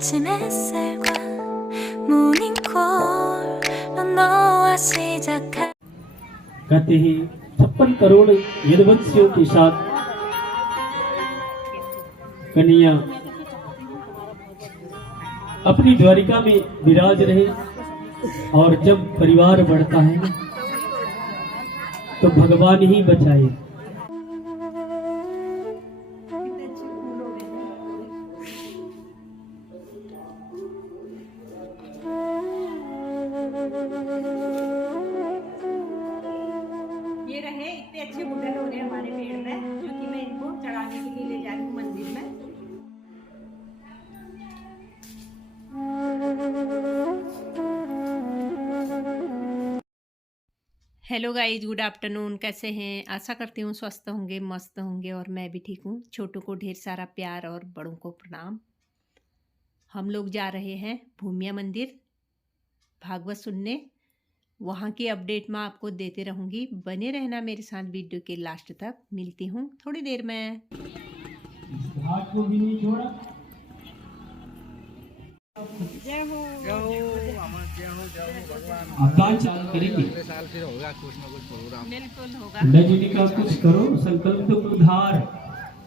아침 햇살과 모닝콜로 너와 시작한 कहते हैं 56 करोड़ यदुवंशियों के साथ कन्हैया अपनी द्वारिका में विराज रहे। और जब परिवार बढ़ता है तो भगवान ही बचाए। ये रहे इतने अच्छे बुंडे हो रहे हमारे पेड़ में, जो कि मैं इनको चढ़ाने के लिए ले जा रही हूँ मंदिर में। Hello guys, good afternoon. कैसे हैं? आशा करती हूँ स्वस्थ होंगे, मस्त होंगे और मैं भी ठीक हूँ। छोटों को ढेर सारा प्यार और बड़ों को प्रणाम। हम लोग जा रहे हैं भूमिया मंदिर भागवत सुनने। वहाँ की अपडेट मैं आपको देते रहूँगी। बने रहना मेरे साथ वीडियो के लास्ट तक। मिलती हूँ थोड़ी देर में। घाट को भी नहीं छोड़ा। जय हो आकाश चालू करेंगे। साल फिर होगा कुछ ना कुछ प्रोग्राम। बिल्कुल होगा। नजनी का कुछ करो, संकल्प तो उधार।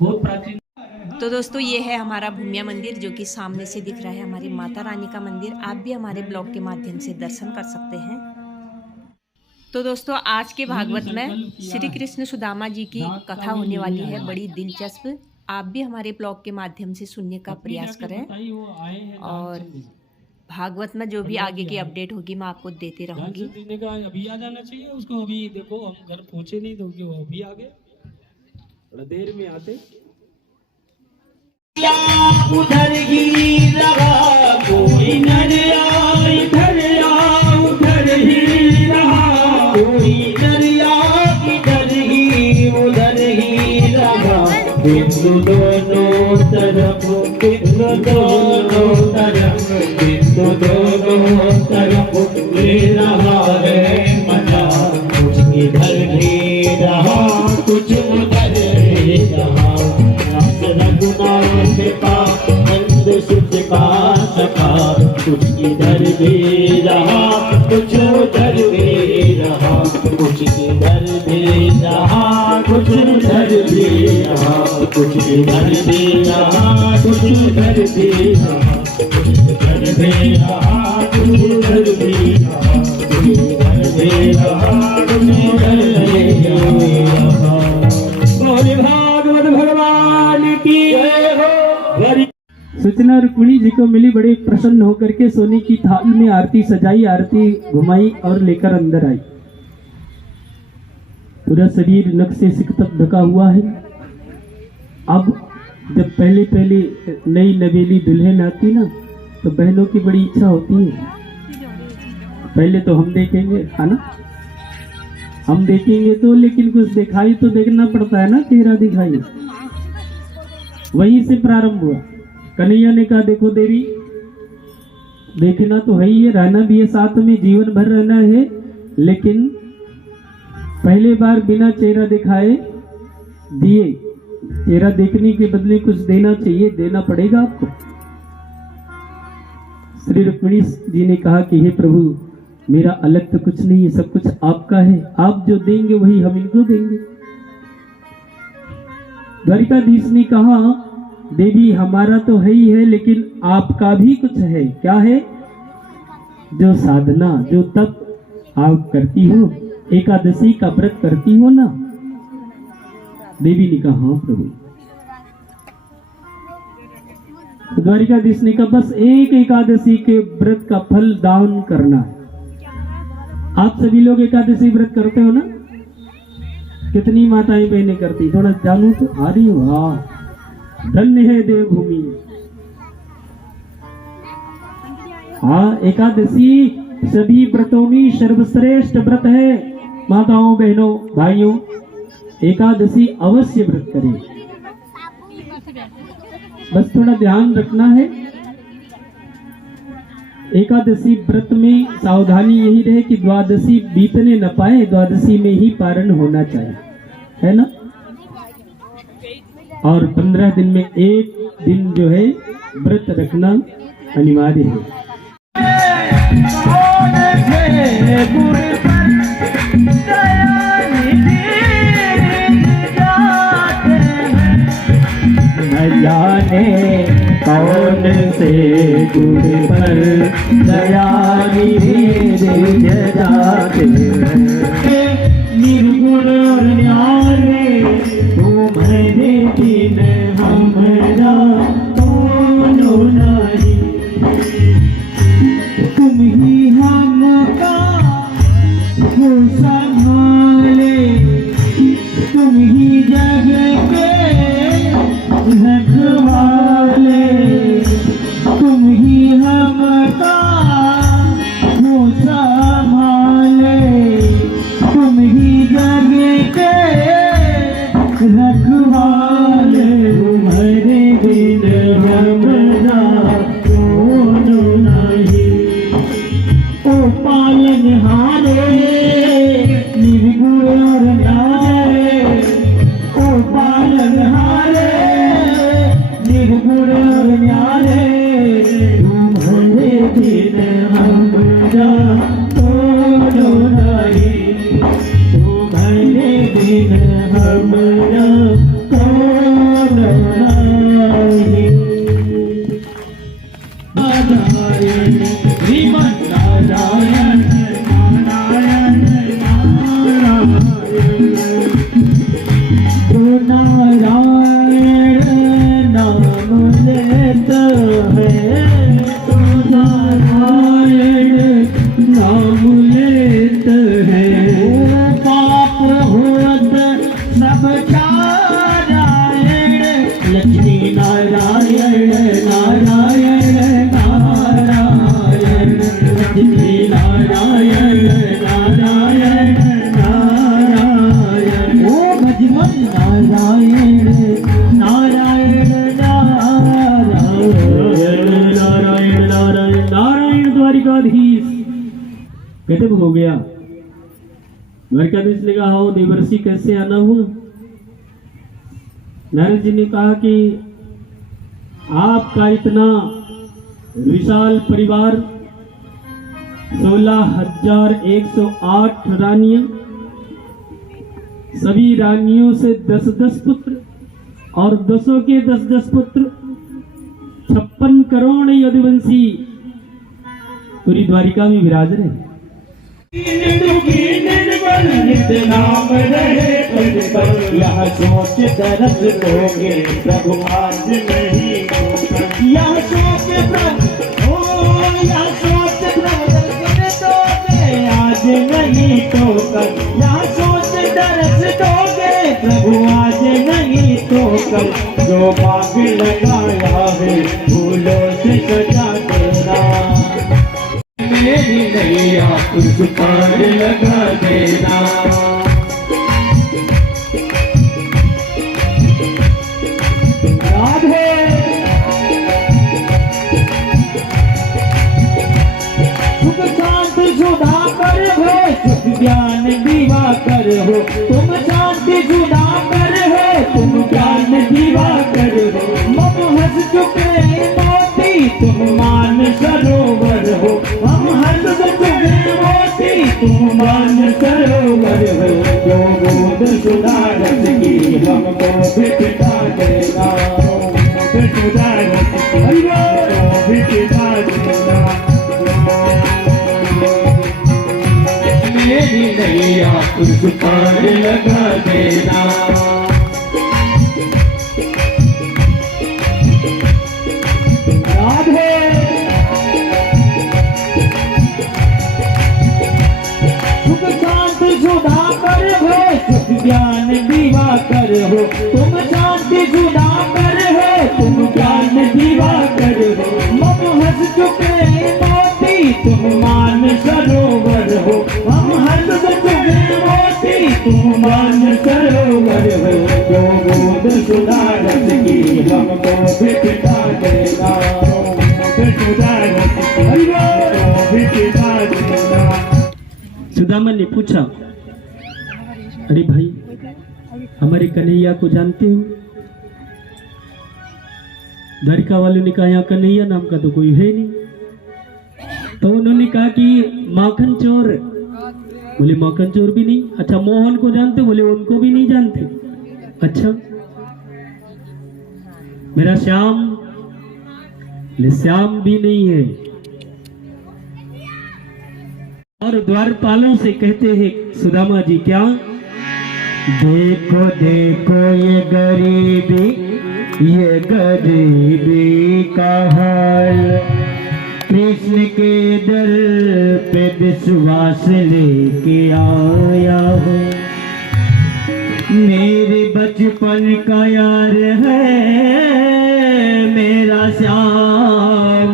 बहुत प्राचीन। तो दोस्तों, ये है हमारा भूमिया मंदिर, जो कि सामने से दिख रहा है हमारी माता रानी का मंदिर। आप भी हमारे ब्लॉग के माध्यम से दर्शन कर सकते हैं। तो दोस्तों, आज के भागवत में श्री कृष्ण सुदामा जी की कथा होने वाली है, बड़ी दिलचस्प। आप भी हमारे ब्लॉग के माध्यम से सुनने का प्रयास करें और भागवत में जो भी आगे की अपडेट होगी मैं आपको देती रहूंगी। अभी आ जाना चाहिए उसको। अभी देखो हम घर पहुंचे नहीं तो वो अभी आ गए, थोड़ा देर में आते। उधर ही रहा कोई नर इधर उधर ही रहा कोई नर इधर ही उधर ही रहा। बिंदु दोनों तरफ बिंदु दोनों तरफ बिंदु दोनों तरफ ले रहा है मजा। कुछ इधर भी रहा कुछ उधर भी रहा। रघुनाथ का नंद सुत का सखा। कुछ इधर भी रहा कुछ उधर भी रहा। कुछ इधर भी रहा कुछ उधर भी रहा। कुछ इधर भी रहा कुछ उधर भी रहा। कुछ इधर भी रहा कुछ उधर भी रहा। कुछ इधर भी रहा कुछ उधर भी रहा। बोले भागवत भगवान की जय हो। सूचना रुक्मिणी जी को मिली, बड़े प्रसन्न होकर के सोने की थाल में आरती सजाई, आरती घुमाई और लेकर अंदर आई। पूरा शरीर नख से सिक तक ढका हुआ है। अब जब पहले पहले नई नवेली दुल्हन आती ना, तो बहनों की बड़ी इच्छा होती है पहले तो हम देखेंगे, है ना। हम देखेंगे तो, लेकिन कुछ दिखाई तो देखना पड़ता है ना, चेहरा दिखाई। वहीं से प्रारंभ हुआ। कन्हैया ने कहा देखो देवी, देखना तो है ही है, रहना भी है साथ में, जीवन भर रहना है, लेकिन पहले बार बिना चेहरा दिखाए दिए। चेहरा देखने के बदले कुछ देना चाहिए, देना पड़ेगा आपको। श्री रुक्मिणी जी ने कहा कि हे प्रभु, मेरा अलग तो कुछ नहीं है, सब कुछ आपका है। आप जो देंगे वही हम इनको देंगे। द्वारिकाधीश ने कहा देवी, हमारा तो है ही है, लेकिन आपका भी कुछ है। क्या है? जो साधना, जो तप आप करती हो, एकादशी का व्रत करती हो ना। देवी ने कहा हाँ प्रभु। द्वारिकाधीश ने कहा बस एक एकादशी के व्रत का फल दान करना है। आप सभी लोग एकादशी व्रत करते हो ना? कितनी माताएं बहनें करती? थोड़ा जानू तो। आ रही हो? हाँ, धन्य है देवभूमि। हाँ, एकादशी सभी व्रतों में सर्वश्रेष्ठ व्रत है। माताओं बहनों भाइयों, एकादशी अवश्य व्रत करें। बस थोड़ा ध्यान रखना है। एकादशी व्रत में सावधानी यही रहे कि द्वादशी बीतने न पाए, द्वादशी में ही पारण होना चाहिए, है ना। और 15 दिन में एक दिन जो है व्रत रखना अनिवार्य है। न जाने कौन से गुर पर दया निधि जाते हैं। निर्गुण और न्यारे तुम्हारे बिन हमरा कौनो नहीं। तुम ही हमका हो संभाले, तुम ही जग के रखवाले, तुम ही हमका हो संभाले, तुम ही जग के रखवाले। तुम्हारे बिन हमरा कौनो नहीं। ओ पालनहारे निर्गुण और न्यारे, ओ पालनहारे निर्गुण और न्यारे, तुम्हारे बिन हमरा कौनो नहीं। तुम्हारे बिन हमरा कौनो नहीं। नारायण श्रीमन नारायण नारायण नारायण। तो नारायण नाम लेता है, तो नारायण नाम लेता है। पाप होत सब नारायण, लक्ष्मी नारायण नारायण नारायण, लक्ष्मी नारायण नारायण नारायण। ओ भजमन नारायण नारायण नारायण नारायण नारायण नारायण। द्वारिकाधीश गजब हो गया। द्वारिकाधीश ने कहा हो देवर्षि कैसे आना हुआ। नारद जी ने कहा कि आपका इतना विशाल परिवार, 16,108 रानियां, सभी रानियों से 10-10 पुत्र और 10 के 10-10 पुत्र, 56 करोड़ यदुवंशी पूरी द्वारिका में विराज रहे। नाम रहे तुझ पर, यह सोच दरस दोगे प्रभु आज नहीं होकर। यह सोच प्रभु, ओ यह सोच प्रभु दर्शन दोगे आज नहीं ठोकर। यह सोच दरस दोगे प्रभु आज नहीं ठोकर। जो भाग लगाया है फूलों से सजा देना, मेरी नैया उस पार लगा देना। राधे सुख शांति सुधा कर हो, सुख ज्ञान दीवा कर हो। तुम शांति सुधा कर हो, तुम ज्ञान दीवा कर हो। मम हंस चुके मोती तुम मान सरोवर हो। हम हंस चुके मोती तुम मान सरोवर हो। जो बोध सुधारत की हमको बिठा देना, सुधारत की हमको बिठा देना। मेरी नैया उस पार लगा देना। राधे सुख शांति सुधा कर हो, सुख ज्ञान दीवा कर हो। तुम शांति सुधा कर हो, तुम ज्ञान दीवा कर हो। मम हंस चुके मोती तुम मान सरोवर हो। हम हंस चुके मोती तुम मान सरोवर हो। जो बोध सुधारत की हमको बिठा देना, सुधारत की हमको बिठा देना। सुदामा ने पूछा, अरे भाई हमारे कन्हैया को जानते हो? द्वारिका वालों ने कहा यहाँ कन्हैया नाम का तो कोई है नहीं। तो उन्होंने कहा कि माखन चोर। बोले माखन चोर भी नहीं। अच्छा मोहन को जानते? बोले उनको भी नहीं जानते। अच्छा मेरा श्याम? बोले श्याम भी नहीं है। और द्वारपालों से कहते हैं सुदामा जी क्या? देखो देखो ये गरीबी का हाल, कृष्ण के दर पे विश्वास लेके आया हूँ। मेरे बचपन का यार है मेरा श्याम,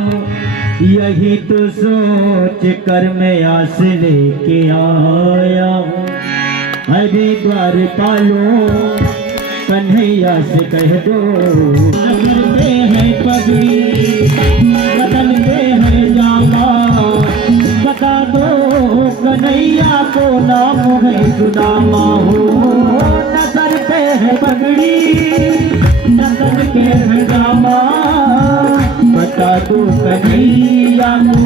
यही तो सोच कर मैं आस लेके आया हूँ। अरे द्वारपालों कन्हैया से कह दो, बदलते हैं पगड़ी बदलते हैं जामा, बता दो कन्हैया को नाम है सुदामा हो। नजर पे है पगड़ी नजर के है जामा, बता दो कन्हैया को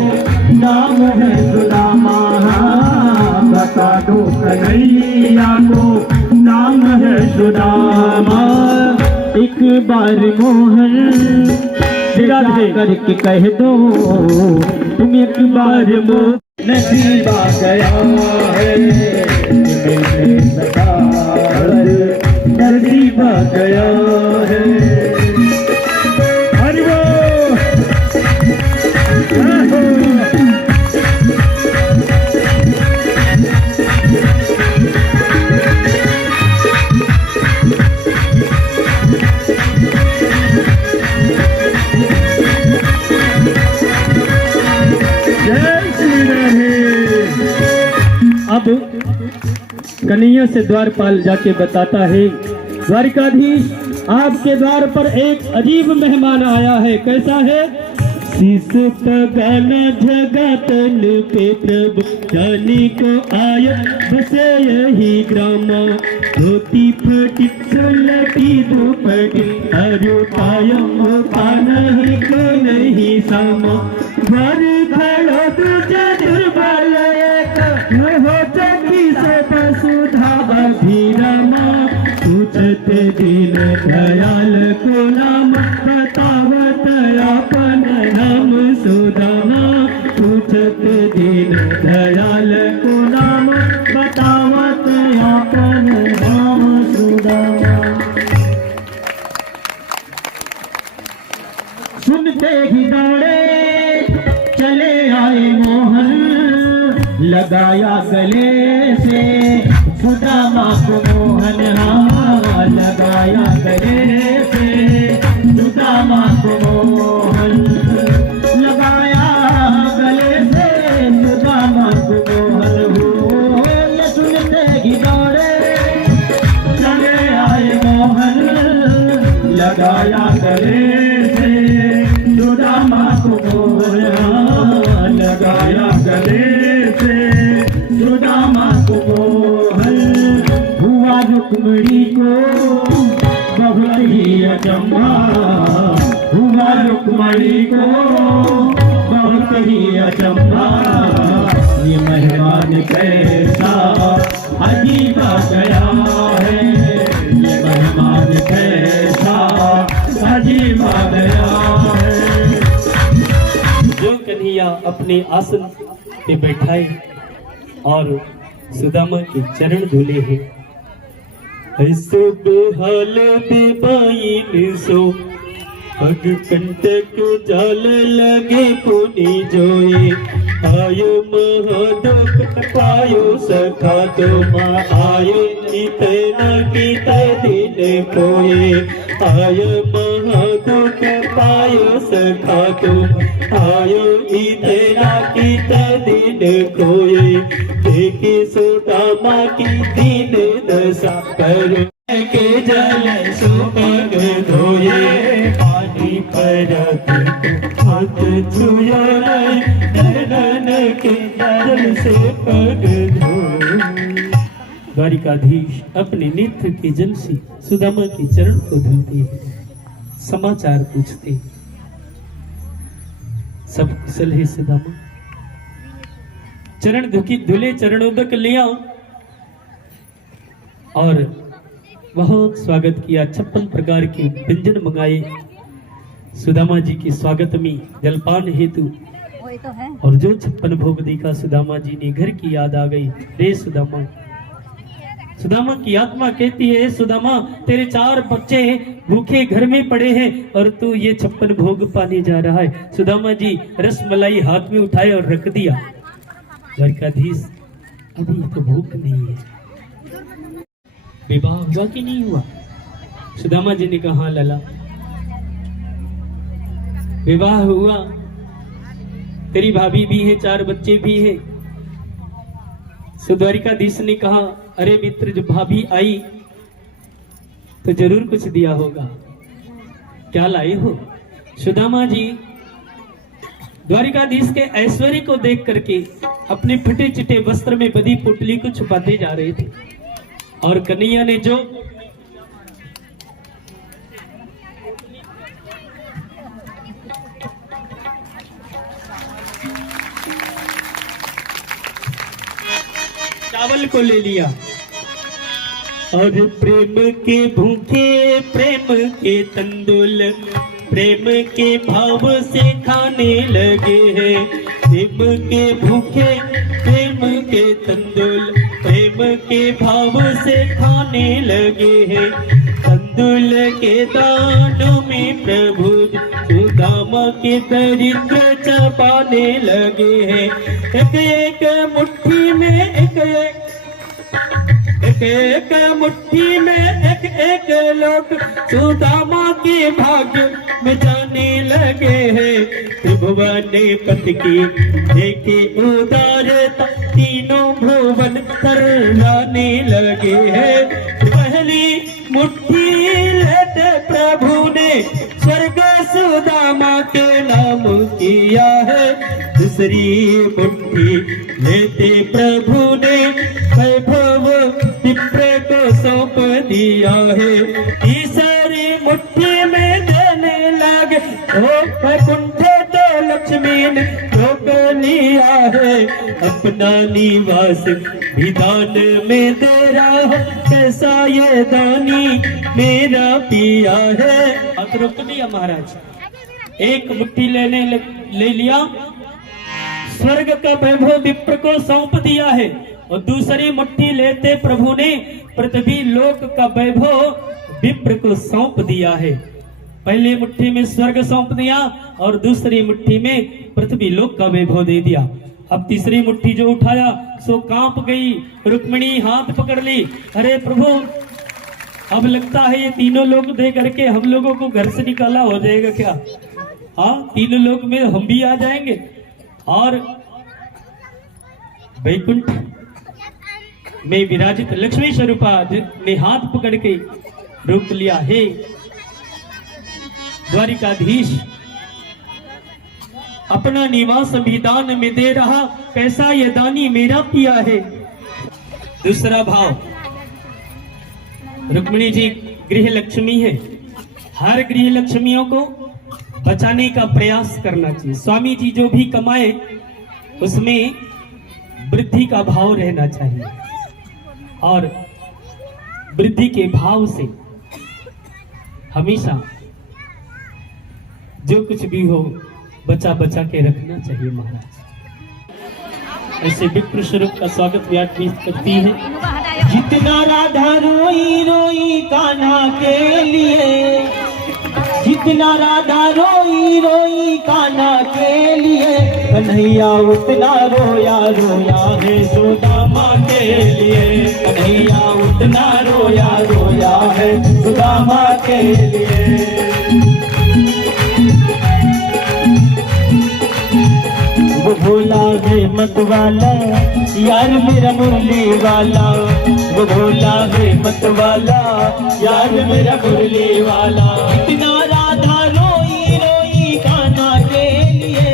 नाम है सुदामा, बता दो कन्हैया को नाम है सुदामा। एक बार मोहन करके कह दो, तुम एक बार मोहन नसीबा गया है मेरे सदार, नसीबा गया है। अब कन्हैया से द्वारपाल जाके बताता है, द्वारिकाधीश आपके द्वार पर एक अजीब मेहमान आया है। कैसा है? शीश गाना जगतन पे प्रभु जाने को आया, बसे यही ग्रामा, धोती फटी सुलटी दुपटी, अरु कायम पाना ही को नहीं सामा, घर खड़ो तुझे दुर्बल हो चकी से वसुधा अभिरमा, पूछते दिन दयाल को नाम, बतावत अपन नाम सुदामा, पूछते दिन दयाल को नाम, बतावत अपन नाम सुदामा। सुनते ही दौड़े चले आए मोहन, लगाया गले से सुदामा को मोहन, हाँ लगाया गले से सुदामा को मोहन, लगाया गले से सुदामा को मोहन हो। ये सुनते ही दौड़े चले आए मोहन, लगाया गले से सुदामा को मोहन, लगाया गले सुदामा को मोहन। हुआ रुक्मिणी को बहुत ही अचंभा, हुआ रुक्मिणी को बहुत ही अचंभा, ये मेहमान कैसा अजीब गया है, ये मेहमान कैसा अजीब गया है। जो कन्हैया अपने आसन पे बैठाए और सुदामा के चरण धुले हैं। ऐसे बेहाल बेबाइन सो पग कंटक जाल लगे पुनि जोए, आयो महादुख पायो सखा तुम, आयो इतना गीत दिन कोए, आयो महादुख पायो सखा तुम, आयो इतना गीत दिन कोए, देखे सुदामा की दीन दशा, कर के जल सुपग धोए, पानी परत हाथ छुया नैनन के जल से पग धोए। द्वारिकाधीश अपने नेत्र के जल से सुदामा के चरण को धुलते हैं। समाचार पूछते। सब कुशल है सुदामा? चरण धुले चरणोदक लिया और बहुत स्वागत किया। 56 प्रकार के व्यंजन मंगाए सुदामा जी के स्वागत में जलपान हेतु। और जो 56 भोग देखा सुदामा जी ने, घर की याद आ गई। रे सुदामा, सुदामा की आत्मा कहती है, सुदामा तेरे 4 बच्चे भूखे घर में पड़े हैं और तू ये 56 भोग पाने जा रहा है। सुदामा जी रसमलाई हाथ में उठाए और रख दिया। द्वारकाधीश, अभी तो भूख नहीं है। विवाह हुआ कि नहीं हुआ? सुदामा जी ने कहा, लला विवाह हुआ, तेरी भाभी भी है, 4 बच्चे भी है। द्वारिकाधीश ने कहा, अरे मित्र, जो भाभी आई तो जरूर कुछ दिया होगा, क्या लाए हो? सुदामा जी द्वारिकाधीश के ऐश्वर्य को देख करके अपने फटे चिटे वस्त्र में बधी पुतली को छुपाते जा रहे थे। और कन्हैया ने जो चावल को ले लिया और प्रेम के भूखे, प्रेम के तंदुल, प्रेम के भाव से खाने लगे हैं। प्रेम के भूखे, प्रेम के तंदुल, प्रेम के भाव से खाने लगे हैं। तंदुल के दानों में प्रभु सुदामा के दरिद्र चबाने लगे हैं। एक एक मुट्ठी में एक मुट्ठी में एक लोग सुदामा के भाग्य में जाने लगे हैं। त्रिभुवन पति की देखे उदारता, तीनों भुवन तराने लगे हैं। पहली मुट्ठी लेते प्रभु ने स्वर्ग सुदामा के नाम किया है। दूसरी मुट्ठी लेते प्रभु ने वैभव विप्र को सौंप दिया है। तीसरी मुट्ठी में देने लगे ओ वैकुंठ तो लक्ष्मी ने रोक लिया है। अपना निवास विधान में दे रहा हो, कैसा ये दानी मेरा पिया है। अब रोक दिया महाराज, एक मुट्ठी ले लिया, स्वर्ग का वैभव विप्र को सौंप दिया है। और दूसरी मुट्ठी लेते प्रभु ने पृथ्वी लोक का वैभव विप्र को सौंप दिया है। पहली मुट्ठी में स्वर्ग सौंप दिया और दूसरी मुट्ठी में पृथ्वी लोक का वैभव दे दिया। अब तीसरी मुट्ठी जो उठाया सो कांप गई। रुक्मिणी हाथ पकड़ ली, अरे प्रभु, अब लगता है ये तीनों लोग दे करके हम लोगों को घर से निकाला हो जाएगा क्या? हाँ, तीनों लोग में हम भी आ जाएंगे। और वैकुंठ में विराजित लक्ष्मी स्वरूपा ने हाथ पकड़ के रोक लिया, हे द्वारिकाधीश, अपना निवास विधान में दे रहा, कैसा ये दानी मेरा पिया है। दूसरा भाव, रुक्मिणी जी गृह लक्ष्मी है, हर गृह लक्ष्मियों को बचाने का प्रयास करना चाहिए। स्वामी जी जो भी कमाए उसमें वृद्धि का भाव रहना चाहिए और वृद्धि के भाव से हमेशा जो कुछ भी हो बचा बचा के रखना चाहिए। महाराज ऐसे विप्र स्वरूप का स्वागत व्याख्यात करती है। जितना राधा रोई रोई कान्हा के लिए, जितना राधा रोई रोई कान्हा के लिए, कन्हैया उतना रोया रोया है सुदामा के लिए। कन्हैया उतना रोया रोया है सुदामा के लिए। वो भोला है मत वाला यार मेरा मुरली वाला, वो भोला है मत वाला यार मेरा मुरली वाला। इतना राधा रोई रोई कान्हा के लिए,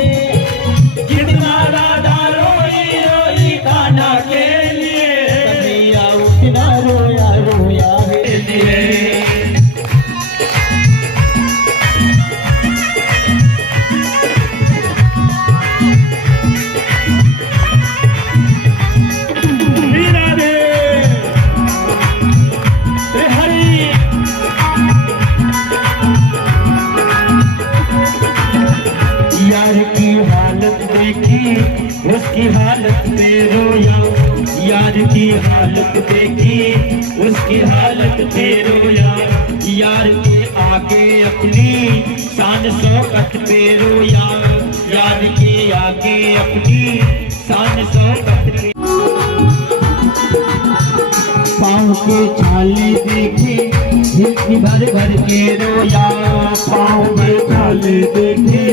जितना राधा रोई रोई कान्हा के लिए, कन्हैया उतना रोया रोया है। उसकी हालत पे रोया, यार की हालत देखी उसकी हालत पे रोया, यार के आगे अपनी शान शौकत पे रोया, यार के आगे अपनी शान शौकत पे। पाँव के छाले देखे हिरनी भर भर के रोया, पाँव के छाले देखे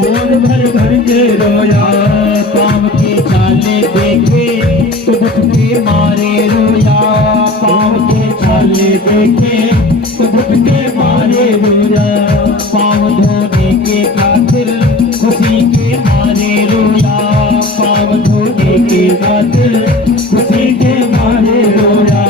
और भर भर के रोया, पाँव के छाले देखे तो दुख के मारे रोया, पाँव के छाले देखे तो दुख के मारे रोया, पाँव धोने के खातिर खुशी के मारे रोया, पाँव धोने के खातिर खुशी के मारे रोया।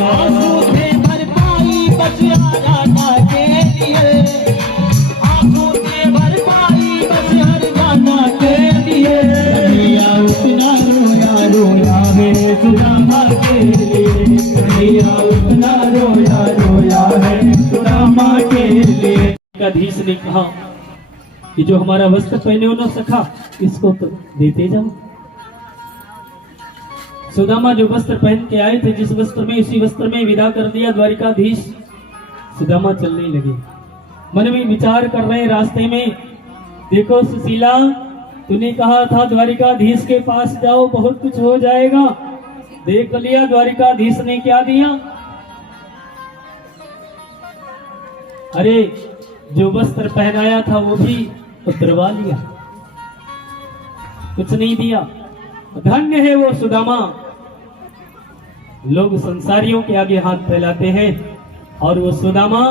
सुदामा के लिए उतना रोया रोया है, सुदामा के लिए। अधीश ने कहा कि जो हमारा वस्त्र पहने हो ना सखा, इसको तो देते जाओ। सुदामा जो वस्त्र पहन के आए थे, जिस वस्त्र में उसी वस्त्र में विदा कर दिया द्वारिकाधीश। सुदामा चलने लगे, मन में विचार कर रहे रास्ते में, देखो सुशीला तूने कहा था द्वारिकाधीश के पास जाओ बहुत कुछ हो जाएगा, देख लिया द्वारिकाधीश ने क्या दिया। अरे जो वस्त्र पहनाया था वो भी उतरवा लिया, कुछ नहीं दिया। धन्य है वो सुदामा। लोग संसारियों के आगे हाथ फैलाते हैं और वो सुदामा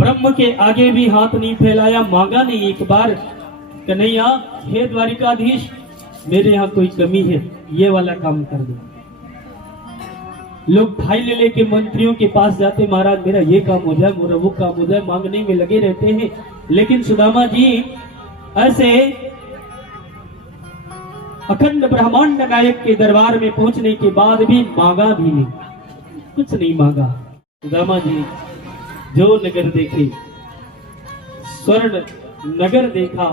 ब्रह्म के आगे भी हाथ नहीं फैलाया, मांगा नहीं एक बार, कन्हैया हे द्वारिकाधीश मेरे यहाँ कोई कमी है, ये वाला काम कर दो। लोग फाइल लेके मंत्रियों के पास जाते, महाराज मेरा ये काम हो जाए, मेरा वो काम हो जाए, मांगने में लगे रहते हैं। लेकिन सुदामा जी ऐसे अखंड ब्रह्मांड नायक के दरबार में पहुंचने के बाद भी मांगा भी नहीं, कुछ नहीं मांगा। सुदामा जी जो नगर देखे, स्वर्ण नगर देखा,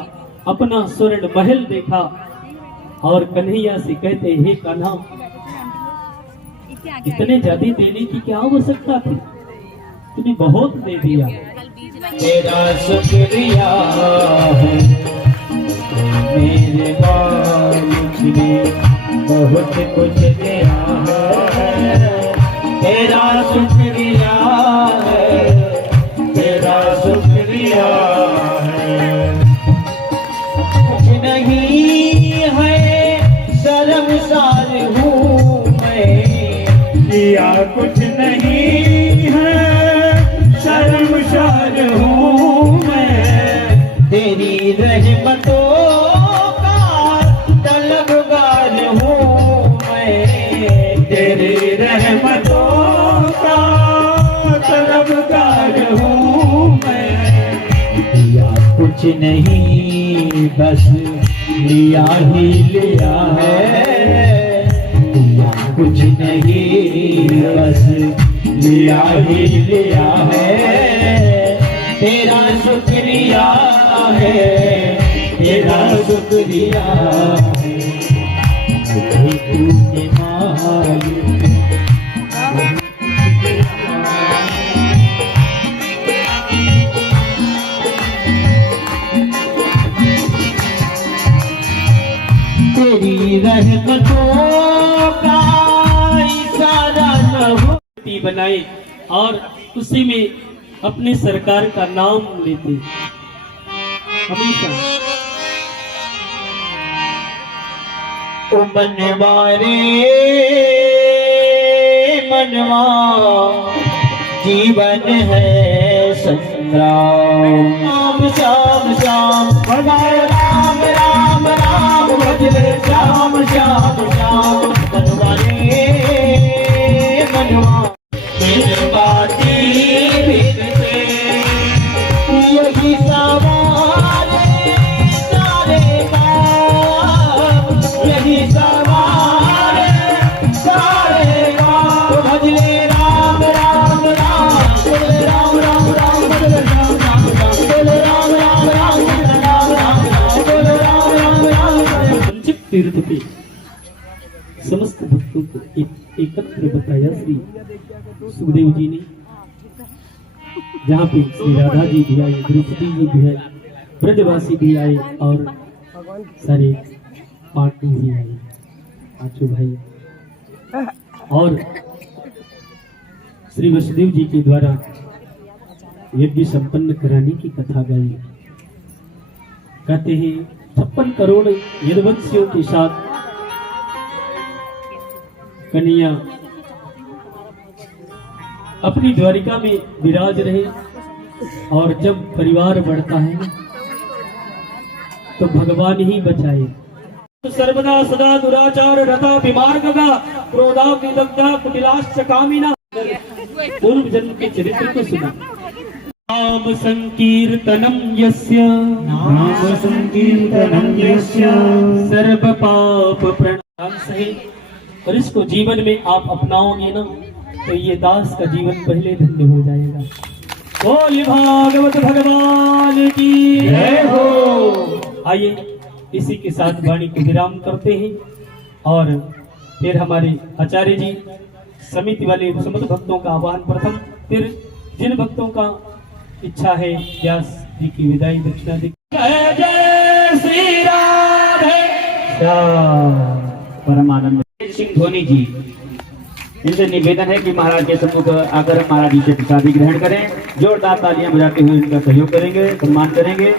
अपना स्वर्ण महल देखा और कन्हैया से कहते, हे कान्हा इतने ज्यादा देने की क्या आवश्यकता थी, तूने बहुत दे दिया। तेरा शुक्रिया है मेरे मालिक ने बहुत कुछ दिया है, तेरा शुक्रिया है, तेरा शुक्रिया है। कुछ नहीं है शर्मसार हूँ किया, कुछ नहीं है शर्मसार हूँ मैं, तेरी रहमतों का तलबगार हूँ मैं, तेरी रहमतों का तलबगार हूँ मैं। दिया कुछ नहीं बस लिया ही लिया है, कुछ नहीं बस लिया ही लिया है, तेरा शुक्रिया है, तेरा शुक्रिया है। तूने मालिक तेरी रहमतों का इशारा न हो बनाए और उसी में अपनी सरकार का नाम लेते हमेशा। मनवारे मनवा जीवन है संग्राम, श्याम श्याम भगवान राम राम राम भजले श्याम श्याम श्याम। मनवारे मनवा बाती बिनते यही सवाल सारे काम, यही सवाल सारे काम। भजले राम राम राम भजले राम राम राम भजले राम राम राम भजले राम राम राम भजले राम राम राम भजले राम राम राम। पंचक तीर्थ पे समस्त भक्तों को एकत्र बताया श्री सुखदेव जी ने, जहाँ पे श्री राधा जी भी आए, द्रौपदी जी भी आए, ब्रजवासी भी आए और सारे पार्टी भी आए, पांचों भाई। और श्री वसुदेव जी के द्वारा यज्ञ संपन्न कराने की कथा गाई। कहते हैं 56 करोड़ यदुवंशियों के साथ कन्हैया अपनी द्वारिका में विराज रहे, और जब परिवार बढ़ता है तो भगवान ही बचाए। सर्वदा सदा दुराचार रता विमार्गगा क्रोधा विदग्धा कुटिलाश्च कामिना। पूर्व जन्म के चरित्र को सुना। नाम संकीर्तनम यस्य, नाम संकीर्तनम यस्य सर्व पाप प्रणाम सहित। और इसको जीवन में आप अपनाओगे ना तो ये दास का जीवन पहले धन्य हो जाएगा। बोल भागवत भगवान की जय हो। आइए इसी के साथ वाणी को विराम करते हैं, और फिर हमारे आचार्य जी समिति वाले समस्त भक्तों का आह्वान प्रथम, फिर जिन भक्तों का इच्छा है व्यास जी की विदाई दक्षिणा दी। जय जय श्री राधे परमानंद सिंह धोनी जी, इनसे निवेदन है कि महाराज के सम्मुख आकर महाराज जी से प्रसादी ग्रहण करें। जोरदार तालियां बजाते हुए इनका सहयोग करेंगे, सम्मान करेंगे।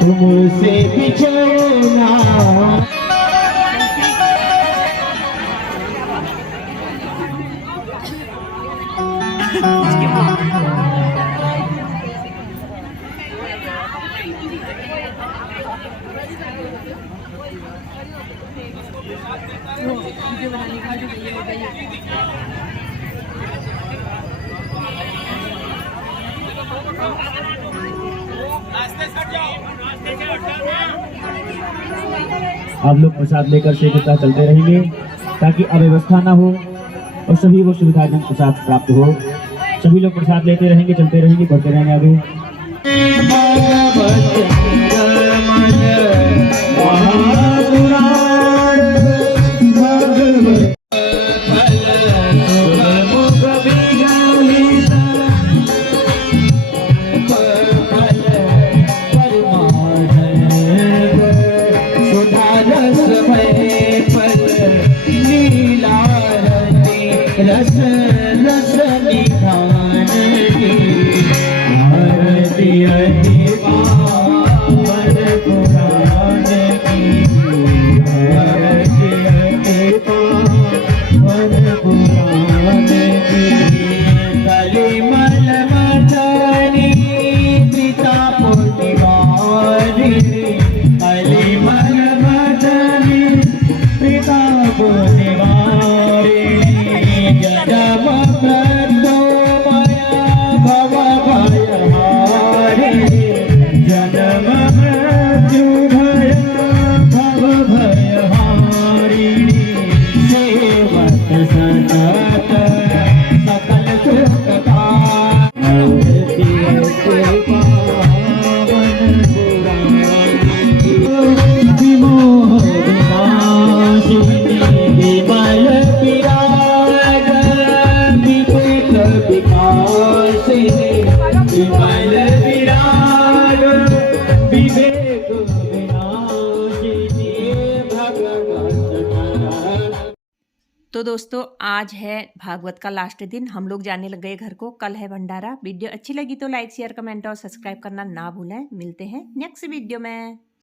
तुमसे बिछड़ना आप लोग प्रसाद लेकर शीघ्रता चलते रहेंगे ताकि अव्यवस्था ना हो और सभी को सुविधाजनक प्रसाद प्राप्त हो। सभी लोग प्रसाद लेते रहेंगे, चलते रहेंगे, बढ़ते रहेंगे आगे। रस रस निधान की आरती अति पावन पुराण की, आरती अति पावन पुराण की। कलिमल मदनी पिता पुनिवारिणी, कलिमल मदनी पिता पुनिवारिणी। तो दोस्तों आज है भागवत का लास्ट दिन, हम लोग जाने लग गए घर को। कल है भंडारा। वीडियो अच्छी लगी तो लाइक शेयर कमेंट और सब्सक्राइब करना ना भूलें। मिलते हैं नेक्स्ट वीडियो में।